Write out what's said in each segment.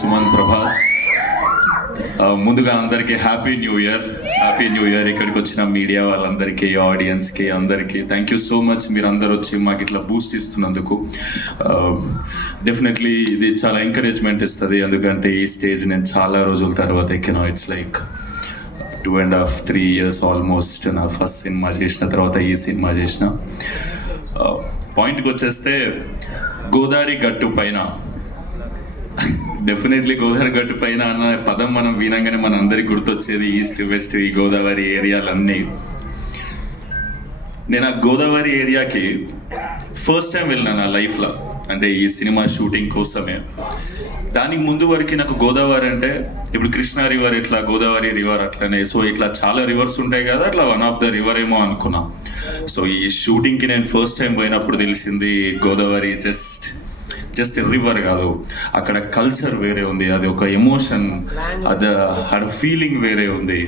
సుమన్ ప్రభాస్. ముందుగా అందరికీ happy new year. ఇక్కడికి వచ్చిన మీడియా వాళ్ళందరికీ, ఆడియన్స్కి అందరికీ థ్యాంక్ యూ సో మచ్. మీరు అందరు వచ్చి మాకు ఇట్లా బూస్ట్ ఇస్తున్నందుకు డెఫినెట్లీ ఇది చాలా ఎంకరేజ్మెంట్ ఇస్తుంది. ఎందుకంటే ఈ స్టేజ్ నేను చాలా రోజుల తర్వాత ఎక్కినా. It's like 2.5-3 years almost. నా ఫస్ట్ సినిమా చేసిన తర్వాత ఈ సినిమా చేసిన. పాయింట్కి వచ్చేస్తే గోదావరి గట్టు పైన, డెఫినెట్లీ గోదావరి గట్టు పైన అన్న పదం మనం వినంగానే మన అందరికి గుర్తొచ్చేది ఈస్ట్ వెస్ట్, ఈ గోదావరి ఏరియాలన్నీ. నేను ఆ గోదావరి ఏరియాకి ఫస్ట్ టైం వెళ్ళినా నా లైఫ్లో, అంటే ఈ సినిమా షూటింగ్ కోసమే. దానికి ముందు వరకు నాకు గోదావరి అంటే ఇప్పుడు కృష్ణా రివర్, ఇట్లా గోదావరి రివర్ అట్లనే, సో ఇట్లా చాలా రివర్స్ ఉంటాయి కదా, అట్లా వన్ ఆఫ్ ద రివర్ ఏమో అనుకున్నా. సో ఈ షూటింగ్కి నేను ఫస్ట్ టైం పోయినప్పుడు తెలిసింది గోదావరి జస్ట్ రివర్ కాదు, అక్కడ కల్చర్ వేరే ఉంది, అది ఒక ఎమోషన్, అది ఆడ ఫీలింగ్ వేరే ఉంది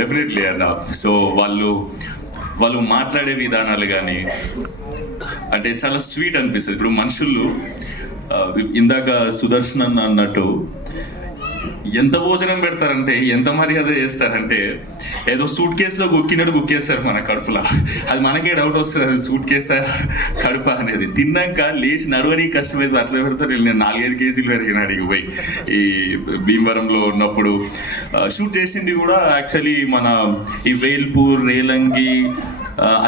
డెఫినెట్లీ అన్న. సో వాళ్ళు మాట్లాడే విధానాలు కానీ అంటే చాలా స్వీట్ అనిపిస్తుంది. ఇప్పుడు మనుషులు ఇందాక సుదర్శన్ అన్నట్టు ఎంత భోజనం పెడతారంటే, ఎంత మర్యాద చేస్తారంటే, ఏదో సూట్ కేసులో గుక్కినట్టు గుక్కేస్తారు మన కడుపులో. అది మనకే డౌట్ వస్తుంది, అది సూట్ కేసా కడుప అనేది. తిన్నాక లేచి నడవని కష్టమైతే అట్లా పెడతారు. నేను 4-5 కేజీలు పెరిగిన అడిగి పోయి ఈ భీమవరంలో ఉన్నప్పుడు. షూట్ చేసింది కూడా యాక్చువల్లీ మన ఈ వేల్పూర్, రేలంగి,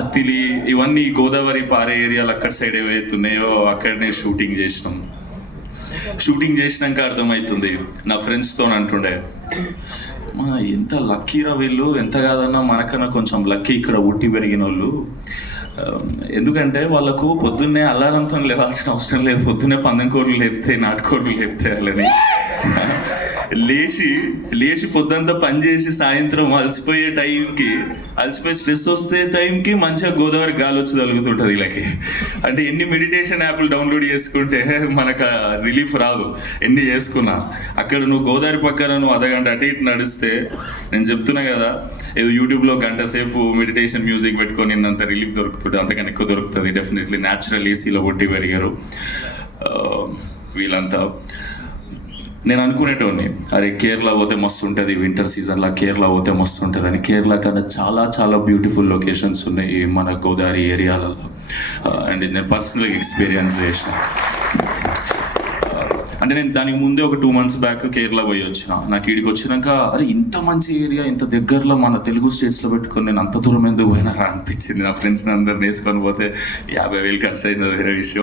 అత్తిలి, ఇవన్నీ గోదావరి పారే ఏరియాలు అక్కడ సైడ్ ఏవైతున్నాయో అక్కడనే షూటింగ్ చేసినాక అర్థమవుతుంది. నా ఫ్రెండ్స్తో అంటుండే, ఎంత లక్కీరా వీళ్ళు, ఎంత కాదన్నా మనకన్నా కొంచెం లక్కీ ఇక్కడ ఉట్టి పెరిగిన వాళ్ళు. ఎందుకంటే వాళ్ళకు పొద్దున్నే అల్లారంతో లేవాల్సిన అవసరం లేదు. పొద్దున్నే పందెంకోళ్ళు లేపుతాయి, నాటుకోళ్ళు లేపుతాయి. వాళ్ళని లేచి పొద్దుంతా పని చేసి సాయంత్రం అలసిపోయి స్ట్రెస్ వస్తే టైంకి మంచిగా గోదావరి గాలి వచ్చి తగులుతుంటుంది వీళ్ళకి. అంటే ఎన్ని మెడిటేషన్ యాప్లు డౌన్లోడ్ చేసుకుంటే మనకు రిలీఫ్ రాదు. ఎన్ని చేసుకున్నా అక్కడ నువ్వు గోదావరి పక్కన నువ్వు అర్ధగంట అటు ఇటు నడిస్తే, నేను చెప్తున్నా కదా, ఏదో యూట్యూబ్లో గంట సేపు మెడిటేషన్ మ్యూజిక్ పెట్టుకొని నిన్నంత రిలీఫ్ దొరుకుతుంది, అంతకన్నా ఎక్కువ దొరుకుతుంది. డెఫినెట్లీ న్యాచురల్ ఏసీలో పుట్టి పెరిగారు వీళ్ళంతా. నేను అనుకునేటోని, అరే కేరళ పోతే మస్తు ఉంటుంది, వింటర్ సీజన్లో కేరళ పోతే మస్తు ఉంటుంది అని. కేరళ కన్నా చాలా చాలా బ్యూటిఫుల్ లొకేషన్స్ ఉన్నాయి మన గోదావరి ఏరియాలలో. అండ్ నేను పర్సనల్గా ఎక్స్పీరియన్స్ చేసిన. అంటే నేను దానికి ముందే ఒక 2 months బ్యాక్ కేరళ పోయి వచ్చిన. నాకు ఈడికి వచ్చినాక అరే ఇంత మంచి ఏరియా, ఇంత దగ్గరలో మన తెలుగు స్టేట్స్లో పెట్టుకొని నేను అంత దూరం ఎందుకు పోయినారా అనిపించింది. నా ఫ్రెండ్స్ని అందరిని వేసుకొని పోతే 50,000 ఖర్చు అయింది, వేరే విషయం.